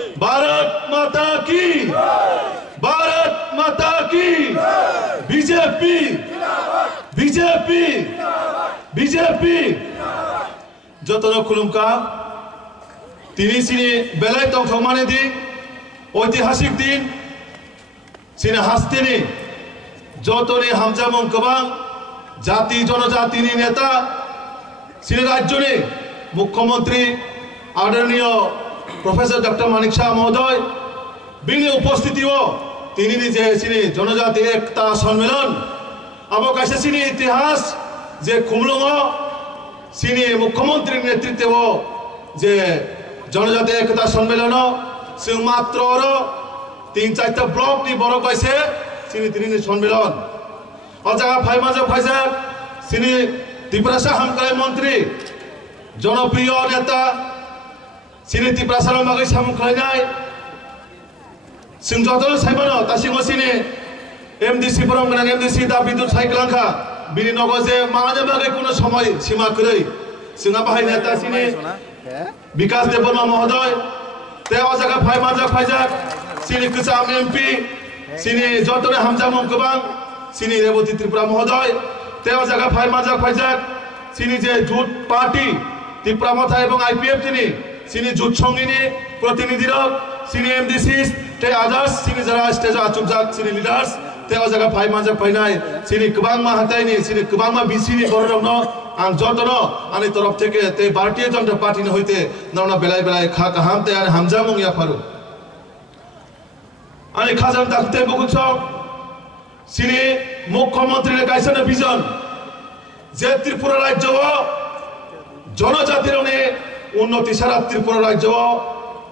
भारत माता की, भारत माता की, बीजेपी बीजेपी बीजेपी जतन खुलुमका তিনি সিনি বেলায় তো সম্মানে দিন ঐতিহাসিক দিন সিনি হাসতিনি যতনি হামজামং গোবাं জাতি জনজাতিনি নেতা সিনি রাজ্যনি মুখ্যমন্ত্রী আদরণীয় প্রফেসর ডক্টর মানিক শাহ মহোদয় বিনি উপস্থিতিও তিনি যে সিনি জনজাতি একতা সম্মেলন আবো কাছে সিনি ইতিহাস যে খুমলুঙ সিনি মুখ্যমন্ত্রীর নেতৃত্বে যে জনজাতি একতা সম্মেলন সিং মাত্র 3-4টা ব্লক নি বড় কইছে সিনি তিনি সম্মেলন অজাগা ফাইমাজা ফাইজা সিনি ত্রিপুরা হামকাই মন্ত্রী জনপ্রিয় নেতা সিনি ত্রিপুরা বাগৈ সামুখাইনাই সিং যতন সাইবানো তাসিং সিনি এমডিসি ফরম গনা এমডিসি দা বিদ্যুৎ সাইকেলাংখা বিনি নগজে মাঝে বাগৈ কোনো সময় সীমা কই সিংহা বাহাই নেতা সিনি विकास देवबर्मा महोदय ते अजागा फाइमाजा फाइजाक सिनी कचाम एमपी सिनी जतने हामजामं गोबां सिनी रेवती त्रिपुरा महोदय ते अजागा फाइमाजा फाइजाक सिनी जे जुट पार्टी त्रिपुरा मथा एवं आईपीएफ तिनी सिनी जुट संगिनी प्रतिनिधिरक सिनी एमडीसी ते आदार्स सिनी जरा स्टेज आचुकजाक सिनी लिडार्स ते अजागा फाइमाजा फाइनाय सिनी गोबां मा हातायनि सिनी गोबां मा बिसिनि बररनो आं जतनो आंनि तरफ থেকে তে भारतीय जनता पार्टी न হইতে নাওনা বেলায় বেলায় খা কাহামতে আর হামজামং ইয়া ফারু আনি খাজাম তাকতে বকুছ সিনি মুখ্যমন্ত্রীর কাইছনে ভিজন যে ত্রিপুরা রাজ্য জনজাতির অনে উন্নতি সারা ত্রিপুরা রাজ্য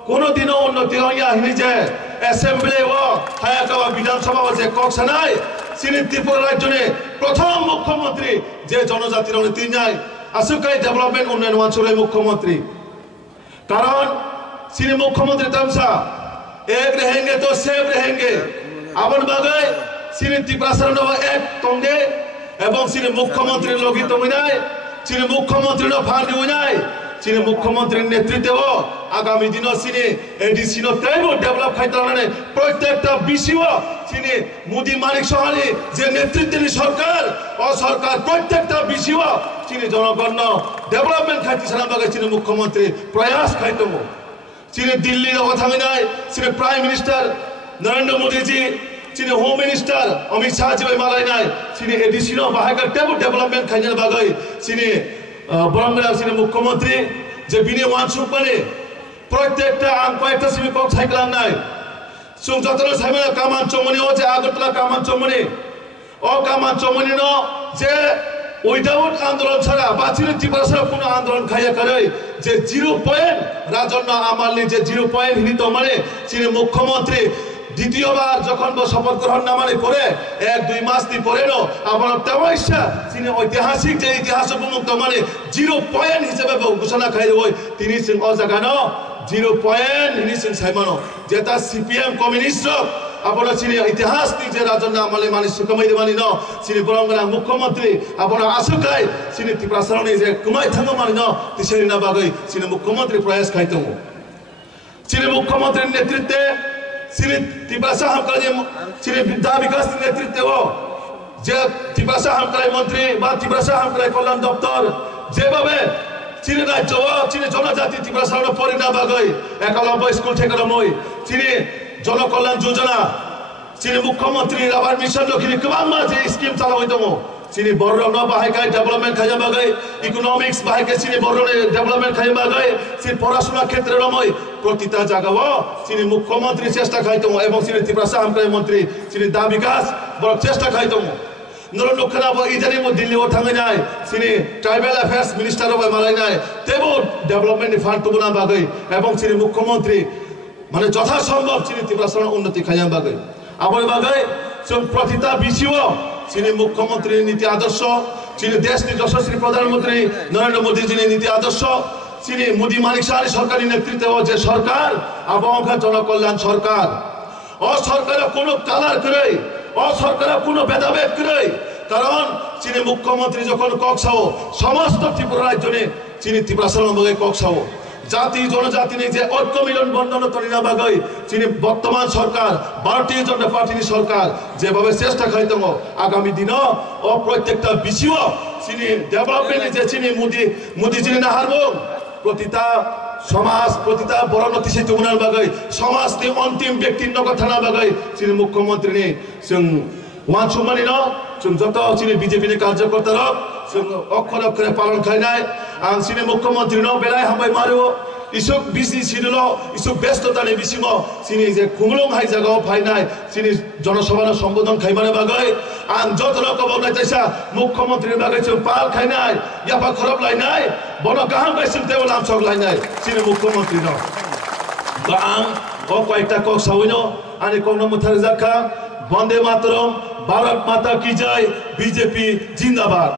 কোনদিনও উন্নতি হইয়া হইনি যে অ্যাসেম্বলি ও হায়াকাওয়া বিধানসভা যে কক্সনায় সিনি ত্রিপুরা রাজ্যে প্রথম মুখ্যমন্ত্রী যে জনজাতির অনে তিনি নাই আসুকাই ডেভেলপমেন্ট উন্নয়ন অঞ্চলের মুখ্যমন্ত্রী কারণ সিনি মুখ্যমন্ত্রী তামসা এক रहेंगे तो सेव रहेंगे আবন বাগাই সিনি ত্রিপুরা সরণ এক তঙ্গে এবং সিনি মুখ্যমন্ত্রী লগি তমিনাই সিনি মুখ্যমন্ত্রী ফান্ডি উনাই সিনি মুখ্যমন্ত্রীর নেতৃত্বে আগামী দিন সিনি এডিসি তেইব ডেভেলপ খাইতানে প্রত্যেকটা বিষয় সিনি মোদি মানিক সহানি যে নেতৃত্বের সরকার ও সরকার প্রত্যেকটা বিষয় সিনি জনগণ ডেভেলপমেন্ট খাইতে সালামবাগে সিনি মুখ্যমন্ত্রী প্রয়াস খাইতম সিনি দিল্লির কথা নাই সিনি প্রাইম মিনিস্টার নরেন্দ্র মোদীজি সিনি হোম মিনিস্টার অমিত শাহ জি মালাই নাই সিনি এডিসি বাহাইকার টেবল ডেভেলপমেন্ট খাইনের বাগৈ সিনি বরংগা সিনি মুখ্যমন্ত্রী যে বিনি ওয়ানসুক মানে প্রত্যেকটা আম কয়েকটা সিমি কক সাইকেল নাই সুং যতন সাইমেনা কামান চমনি ও যে আগরতলা কামান চমনি ও কামান চমনি ন যে উইদাউট আন্দোলন ছাড়া বাচিনি ত্রিপুরা ছাড়া কোনো আন্দোলন খাইয়া করে যে 0 পয়েন্ট রাজন্য আমারলি যে 0 পয়েন্ট হিনি তো মানে সিনি মুখ্যমন্ত্রী দ্বিতীয়বার যখন শপথ গ্রহণ না মানে করে 1-2 মাস দি পরে নো আমার তেমইসা সিনি ঐতিহাসিক যে ইতিহাস উপমুক্ত মানে 0 পয়েন্ট হিসেবে ঘোষণা খাই ওই তিনি সিং ও জাগানো 0 পয়েন্ট হিনি সিং সাইমানো যেটা সিপিএম কমিউনিস্ট আপনার সিনি ইতিহাস নি যে রাজন্য আমলে মানে সুকমাই মানি ন সিনি বরংগনা মুখ্যমন্ত্রী আপনার আসুকাই সিনি ত্রিপুরা সরণি যে কুমাই থাঙ্গ মানি ন তিসেরি না বাগৈ সিনি মুখ্যমন্ত্রী প্রয়াস খাইতম সিনি মুখ্যমন্ত্রীর নেতৃত্বে সিনি ত্রিপুরা হামকাই সিনি বিদ্যা বিকাশ নেতৃত্বে যে ত্রিপুরা হামকাই মন্ত্রী বা ত্রিপুরা হামকাই কল্যাণ দপ্তর যেভাবে সিনি রাজ্য সিনি জনজাতি ত্রিপুরা সরণ পরিণা বাগৈ 91 স্কুল থেকে মই সিনি জনকল্যাণ যোজনা সিনি মুখ্যমন্ত্রী রাবার মিশন লক্ষ্মী গোবাं যে স্কিম চালাবই দङ সিনি বররন বাহাইকাই ডেভেলপমেন্ট খাইয়া বাগৈ ইকোনমিক্স বাহাইকাই সিনি বররনে ডেভেলপমেন্ট খাইয়া বাগৈ সিনি পড়াশোনা ক্ষেত্রে রমই প্রতিটা জায়গাও সিনি মুখ্যমন্ত্রী চেষ্টা খাইতম এবং সিনি ত্রিপুরা হামকাই মন্ত্রী সিনি দা বিকাশ বড় চেষ্টা খাইতম নরেন্দ্র খেলাব ইদানি দিল্লি ও থাঙ্গি নাই সিনি ট্রাইবেল অ্যাফেয়ার্স মিনিস্টার মালাই নাই তেব ডেভেলপমেন্ট ফান্ড তুবনা বাগৈ এবং সিনি মুখ্যমন্ত্রী মানে যথাসম্ভব সিনি ত্রিপুরা উন্নতি খাইয়া বাগৈ আবার বাগৈ প্রতিটা বিষয় সিনি মুখ্যমন্ত্রীর নীতি আদর্শ সিনি দেশ যশস্বী প্রধানমন্ত্রী নরেন্দ্র মোদীজির নীতি আদর্শ সিনি মোদি মানিক শাহ সরকারি নেতৃত্বে যে সরকার আবহাওয়া জনকল্যাণ সরকার ও সরকার কোনো কালার করে ও সরকার কোনো ভেদাভেদ করে কারণ সিনি মুখ্যমন্ত্রী যখন কক্সাও সমস্ত ত্রিপুরা রাজ্যে সিনি ত্রিপুরা সরণবাগে কক্সাও জাতি জনজাতি নিয়ে যে ঐক্য মিলন বন্ধন তরিনা বাগৈ যিনি বর্তমান সরকার ভারতীয় জনতা পার্টির সরকার যেভাবে চেষ্টা খাইতো আগামী দিন ও প্রত্যেকটা বিষয় যিনি ডেভেলপমেন্ট যে যিনি মোদি যিনি না হারব প্রতিটা সমাজ প্রতিটা বড় নথি তুমনার বাগৈ সমাজ নি অন্তিম ব্যক্তির নগদ থানা বাগৈ যিনি মুখ্যমন্ত্রী নি जों वानसुमानि न जों जत चिनि बीजेपी नि कार्यकर्ता र जों अक्षर अक्षर पालन खाइनाय आं चिनि मुख्यमंत्री न बेलाय हामबाय मारो इसुक बिजि सिनिल इसुक व्यस्ततानि बिसिङ चिनि जे खुंलुं हाइ जागाव फाइनाय चिनि जनसभा सम्बोधन खाइमाने बागै आं जतन कबनाय तैसा मुख्यमंत्री बागै जों पाल खाइनाय याफा खरब लाइनाय बन गाहाम गाइसिम तेव लामसक लाइनाय चिनि मुख्यमंत्री न आं ओ कयटा कक सावैनो आनि कौन मुथार जाखा वंदे मातरम भारत माता की जय बीजेपी जिंदाबाद।